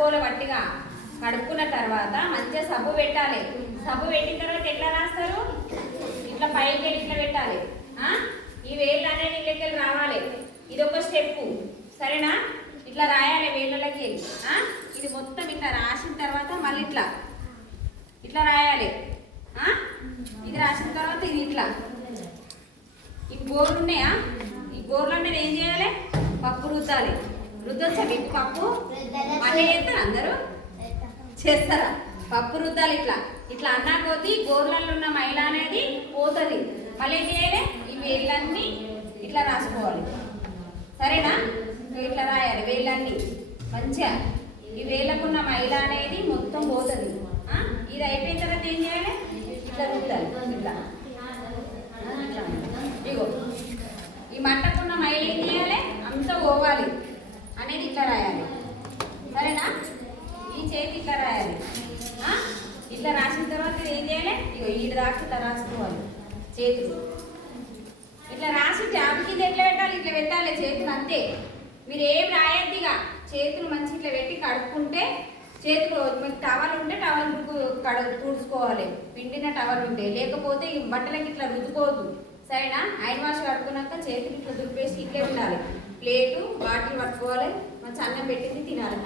రాసుకోవాలి వట్టిగా. కడుక్కున్న తర్వాత మంచిగా సబ్బు పెట్టాలి. సబ్బు పెట్టిన తర్వాత ఎట్లా రాస్తారు? ఇట్లా పైకి ఇట్లా పెట్టాలి. ఈ వేళ్ళు అనేది ఇళ్ళకి రావాలి. ఇది ఒక స్టెప్, సరేనా? ఇట్లా రాయాలి వేళ్ళకి. ఇది మొత్తం ఇట్లా రాసిన తర్వాత మళ్ళీ ఇట్లా ఇట్లా రాయాలి. ఇది రాసిన తర్వాత ఇది ఇట్లా. ఈ గోర్లు ఉన్నాయా? ఈ గోర్లు అనేది ఏం చేయాలి? పప్పు రుద్దాలి. రుద్దొచ్చా మీకు పప్పు? మళ్ళీ చేస్తారా? అందరూ చేస్తారా? పప్పు రుద్దాలి. ఇట్లా ఇట్లా అన్నా కొద్దీ గోర్లలో ఉన్న మైల అనేది పోతుంది. మళ్ళీ ఏం చేయాలి? ఈ వేళ్ళన్నీ ఇట్లా రాసుకోవాలి, సరేనా? ఇట్లా రాయాలి వేళ్ళన్నీ మంచిగా. ఈ వేళ్ళకున్న మైల అనేది మొత్తం పోతుంది. ఇది అయిపోయిన తర్వాత ఏం చేయాలి? ఇట్లా రుద్దాలి. ఇట్లా ఇగో ఈ మంటకున్న మైలు ఏం చేయాలి? అంతా పోవాలి అనేది ఇట్లా రాయాలి, సరేనా? ఈ చేతి ఇట్లా రాయాలి. ఇట్లా రాసిన తర్వాత ఇది ఏం చేయాలి? ఇగో ఈడు దాకా ఇట్లా రాసుకోవాలి చేతులు. ఇట్లా రాసి జాబ్ కింద ఎట్లా పెట్టాలి? ఇట్లా పెట్టాలి చేతులు, అంతే. మీరు ఏం రాయద్దిగా. చేతులు మంచి ఇట్లా పెట్టి కడుక్కుంటే చేతులు, మీకు టవల్ ఉంటే టవల్ తుడుచుకోవాలి, పిండిన టవల్ ఉంటే. లేకపోతే ఈ బట్టలకి ఇట్లా రుద్దుకోవద్దు, సరేనా? హ్యాండ్ వాష్ కడుక్కున్నాక చేతులు ఇట్లా దులిపేసి ఇట్లే ఉండాలి. ప్లేటు బాటిల్ పట్టుకోవాలి, మంచి అన్నం పెట్టింది తినాలి.